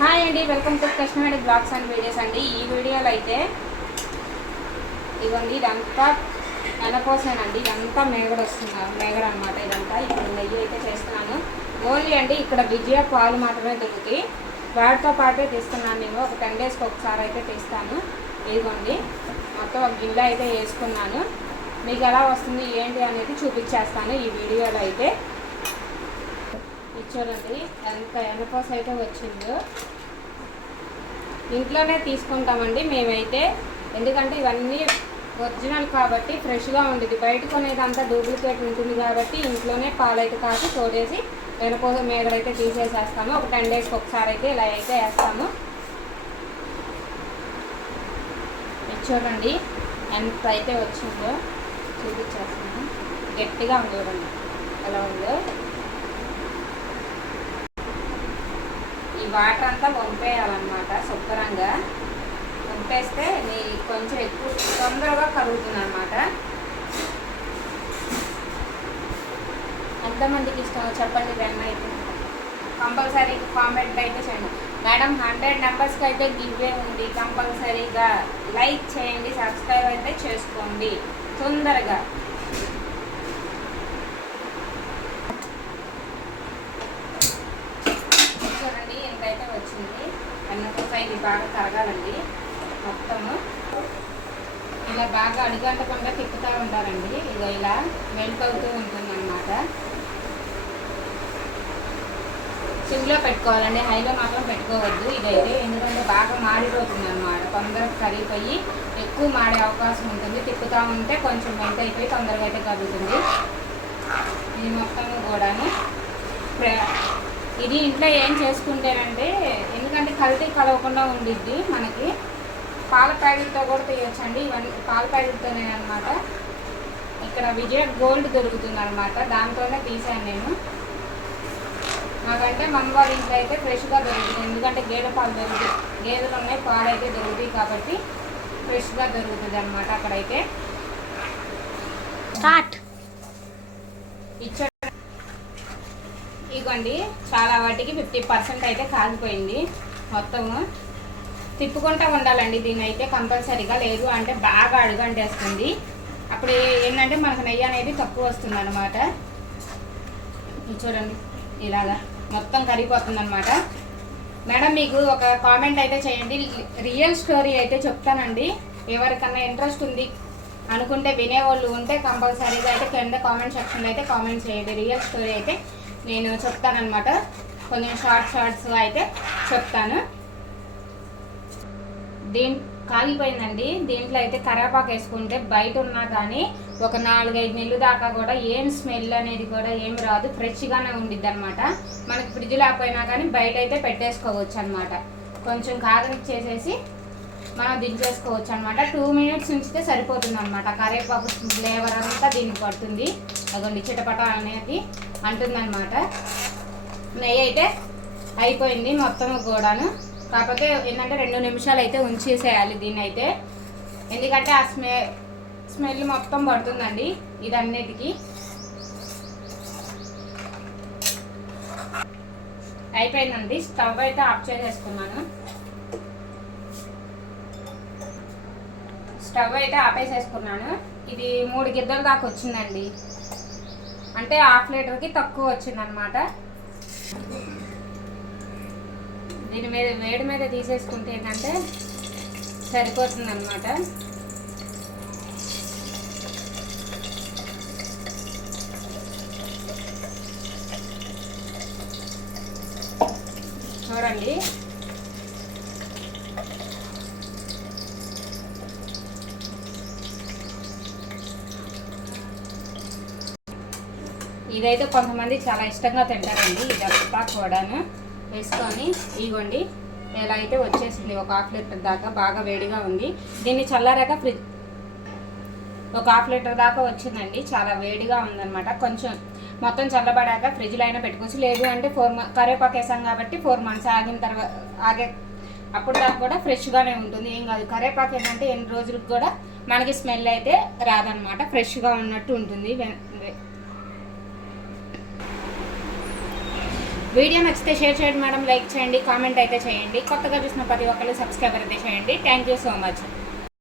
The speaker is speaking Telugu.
హాయ్ అండి, welcome to Krishnaveni blogs and videos అండి. ఈ వీడియోలో అయితే ఇవ్వండి, ఇదంతా మెనపోసానండి. ఇదంతా మేగడ అనమాట. ఇదంతా ఇప్పుడు నెయ్యి అయితే చేస్తున్నాను. ఓన్లీ అండి ఇక్కడ విజయ పాలు మాత్రమే దొరుకుతాయి. వాటితో పాటే తీస్తున్నాను. నేను ఒక 10 డేస్కి ఒకసారి అయితే తీస్తాను. ఇదిగోండి, మొత్తం ఒక గిన్నె అయితే వేసుకున్నాను. మీకు ఎలా వస్తుంది ఏంటి అనేది చూపించేస్తాను ఈ వీడియోలో అయితే. చూడండి ఎంత ఎనపోస అయితే వచ్చిందో. ఇంట్లోనే తీసుకుంటామండి మేమైతే, ఎందుకంటే ఇవన్నీ ఒరిజినల్ కాబట్టి ఫ్రెష్గా ఉంటుంది. బయట కొనేది అంతా డూప్లికేట్ ఉంటుంది కాబట్టి ఇంట్లోనే పాలైతే కాసి తోడేసి ఎనపోస మేగడైతే తీసేసేస్తాము. ఒక 10 డేస్కి ఒకసారి అయితే ఇలా అయితే వేస్తాము. చూడండి ఎంత అయితే వచ్చిందో చూపించేస్తాను. గట్టిగా ఉంది చూడండి ఎలా ఉందో. ఈ వాటర్ అంతా వంపేయాలన్నమాట. శుభ్రంగా వంపేస్తే కొంచెం ఎక్కువ తొందరగా కరుగుతుంది అనమాట. ఎంతమందికి ఇష్టమో చెప్పండి. వెన్న అయితే కంపల్సరీ కామెంట్ అయితే చేయండి. మేడం 100 మెంబర్స్కి అయితే గివ్వే ఉంది. కంపల్సరీగా లైక్ చేయండి, సబ్స్క్రైబ్ అయితే చేసుకోండి తొందరగా. చూడండి ఎంతైతే వచ్చింది. ఎన్నకోస ఇది బాగా కరగాలండి. మొత్తము ఇలా బాగా అడుగంటకుండా తిప్పుతూ ఉంటారండి. ఇక ఇలా మెల్ట్ అవుతూ ఉంటుంది అన్నమాట. సిమ్లో పెట్టుకోవాలండి, హైలో మాత్రం పెట్టుకోవద్దు ఇదైతే. ఎందుకంటే బాగా మాడిపోతుంది అన్నమాట. తొందరగా కరిగిపోయి ఎక్కువ మాడే అవకాశం ఉంటుంది. తిప్పుతూ ఉంటే కొంచెం మెల్ట్ అయిపోయి తొందరగా అయితే కలుగుతుంది. ఇది మొత్తము కూడాను ఇది ఇంట్లో ఏం చేసుకుంటేనంటే, ఎందుకంటే కల్తీ కలవకుండా ఉండిద్ది మనకి. పాల ప్యాకెట్తో కూడా తీయొచ్చండి. ఇవన్నీ పాల ప్యాకెట్తోనే అనమాట. ఇక్కడ విజయ గోల్డ్ దొరుకుతుంది అనమాట, దాంతోనే తీసాను నేను. నాకంటే మా అమ్మ వాళ్ళ ఇంట్లో అయితే ఫ్రెష్గా దొరుకుతుంది. ఎందుకంటే గేదె పాలు దొరుకుతాయి, గేదెలు ఉన్నాయి, పాలు అయితే దొరుకుతాయి కాబట్టి ఫ్రెష్గా దొరుకుతుంది అనమాట అక్కడైతే. స్టార్ట్ ఇగోండి, చాలా వాటికి 50% అయితే కాగిపోయింది. మొత్తము తిప్పుకుంటూ ఉండాలండి దీన్ని అయితే కంపల్సరీగా. లేదు అంటే బాగా అడుగంటేస్తుంది. అప్పుడు ఏంటంటే మనకు నెయ్యి అనేది తక్కువ వస్తుంది అనమాట. చూడండి ఇలాగా మొత్తం కరిగిపోతుంది అనమాట. మేడం మీకు ఒక కామెంట్ అయితే చేయండి. రియల్ స్టోరీ అయితే చెప్తానండి. ఎవరికన్నా ఇంట్రెస్ట్ ఉంది అనుకుంటే, వినేవాళ్ళు ఉంటే కంపల్సరీగా అయితే కింద కామెంట్ సెక్షన్లో అయితే కామెంట్ చేయండి. రియల్ స్టోరీ అయితే నేను చెప్తానమాట. కొంచెం షార్ట్స్ అయితే చెప్తాను. కాగిపోయిందండి. దీంట్లో అయితే కరివేపాకు వేసుకుంటే బయట ఉన్నా కానీ ఒక 4-5 నెలలు దాకా కూడా ఏం స్మెల్ అనేది కూడా ఏమి రాదు. ఫ్రెష్గానే ఉండిద్ది అనమాట. మనకి ఫ్రిడ్జ్ లేకపోయినా కానీ బయట అయితే పెట్టేసుకోవచ్చు అనమాట. కొంచెం కాగనిచ్చేసేసి మనం దించేసుకోవచ్చు అనమాట. 2 మినిట్స్ ఉంచితే సరిపోతుంది అనమాట. కరివేపాకు ఫ్లేవర్ అంతా దీనికి పడుతుంది. అదిగోండి చిటపట అనేది అంటుందన్నమాట. నెయ్యి అయితే అయిపోయింది మొత్తం కూడాను. కాకపోతే ఏంటంటే 2 నిమిషాలు అయితే ఉంచేసేయాలి దీన్ని అయితే. ఎందుకంటే ఆ స్మెల్ మొత్తం పడుతుందండి ఇదన్నిటికి. అయిపోయిందండి. స్టవ్ అయితే ఆఫ్ చేసేసుకున్నాను. స్టవ్ అయితే ఆపేసేసుకున్నాను. ఇది 3 గిద్దలు దాకా వచ్చిందండి. అంటే 1/2 లీటర్కి తక్కువ వచ్చిందనమాట. దీని మీద వేడి మీద తీసేసుకుంటే ఏంటంటే సరిపోతుంది అనమాట. చూడండి ఇదైతే కొంతమంది చాలా ఇష్టంగా తింటారండి. ఇదంతా కూడాను వేసుకొని ఇగోండి ఎలా అయితే వచ్చేసింది. ఒక 1/2 లీటర్ దాకా బాగా వేడిగా ఉంది. దీన్ని చల్లారాక ఒక 1/2 లీటర్ దాకా వచ్చిందండి. చాలా వేడిగా ఉందన్నమాట. కొంచెం మొత్తం చల్లబడాక ఫ్రిడ్జ్లో అయినా పెట్టుకోవచ్చు. లేదు అంటే కరివేపాకు వేసాం కాబట్టి 4 months ఆగిన తర్వాత అప్పుడు దాకా కూడా ఫ్రెష్గానే ఉంటుంది. ఏం కాదు. కరివేపాకు ఏంటంటే ఎన్ని రోజులకు కూడా మనకి స్మెల్ అయితే రాదనమాట. ఫ్రెష్గా ఉన్నట్టు ఉంటుంది. వీడియో నచ్చితే షేర్ చేయండి మేడం, లైక్ చేయండి, కామెంట్ అయితే చేయండి. కొత్తగా చూసిన ప్రతి ఒక్కరు సబ్స్క్రైబర్ అయితే చేయండి. Thank you so much.